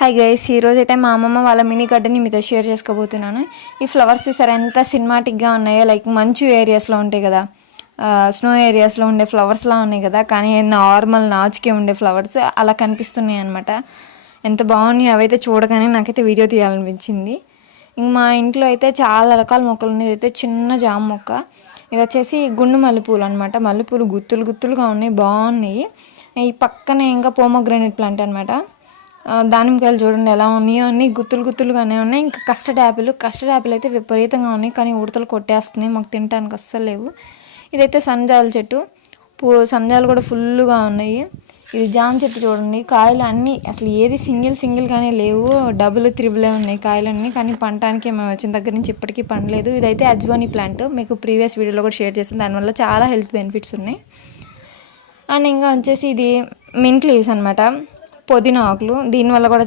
Hi guys, ఈరోజైతే మా అమ్మమ్మ వాళ్ళ మినీ గార్డెన్ని మీతో షేర్ చేసుకోబోతున్నాను. ఈ ఫ్లవర్స్ చూసారా ఎంత సినిమాటిక్గా ఉన్నాయో. లైక్ మంచు ఏరియాస్లో ఉంటాయి కదా, స్నో ఏరియాస్లో ఉండే ఫ్లవర్స్లా ఉన్నాయి కదా, కానీ నార్మల్ నాచుకే ఉండే ఫ్లవర్స్ అలా కనిపిస్తున్నాయి అనమాట. ఎంత బాగున్నాయి అవైతే చూడగానే నాకైతే వీడియో తీయాలనిపించింది. ఇంక మా ఇంట్లో అయితే చాలా రకాల మొక్కలు ఉన్నాయి. ఇదైతే చిన్న జామ మొక్క, ఇది వచ్చేసి గుండు మల్లెపూలు అనమాట. మల్లెపూలు గుత్తులు గుత్తులుగా ఉన్నాయి, బాగున్నాయి. ఈ పక్కనే ఇంకా పోమోగ్రానైట్ ప్లాంట్ అనమాట. దానిమ్మకాయలు చూడండి ఎలా ఉన్నాయో, అన్నీ గుత్తులు గుత్తులుగానే ఉన్నాయి. ఇంకా కస్టర్డ్ యాపిల్ అయితే విపరీతంగా ఉన్నాయి, కానీ ఉడతలు కొట్టేస్తున్నాయి, మాకు తినడానికి అస్సలు లేవు. ఇదైతే సంజాల చెట్టు, సంజాలు కూడా ఫుల్గా ఉన్నాయి. ఇది జామ చెట్టు చూడండి, కాయలు అన్నీ అసలు ఏది సింగిల్గానే లేవు, డబుల్ త్రిబులే ఉన్నాయి కాయలన్నీ. కానీ పంటానికి మేము వచ్చిన దగ్గర నుంచి ఇప్పటికీ పండలేదు. ఇదైతే అజ్వాని ప్లాంట్, మీకు ప్రీవియస్ వీడియోలో కూడా షేర్ చేసాను. దానివల్ల చాలా హెల్త్ బెనిఫిట్స్ ఉన్నాయి. అండ్ ఇంకా వచ్చేసి ఇది మింట్ లీవ్స్ అనమాట, పుదీనా ఆకులు. దీనివల్ల కూడా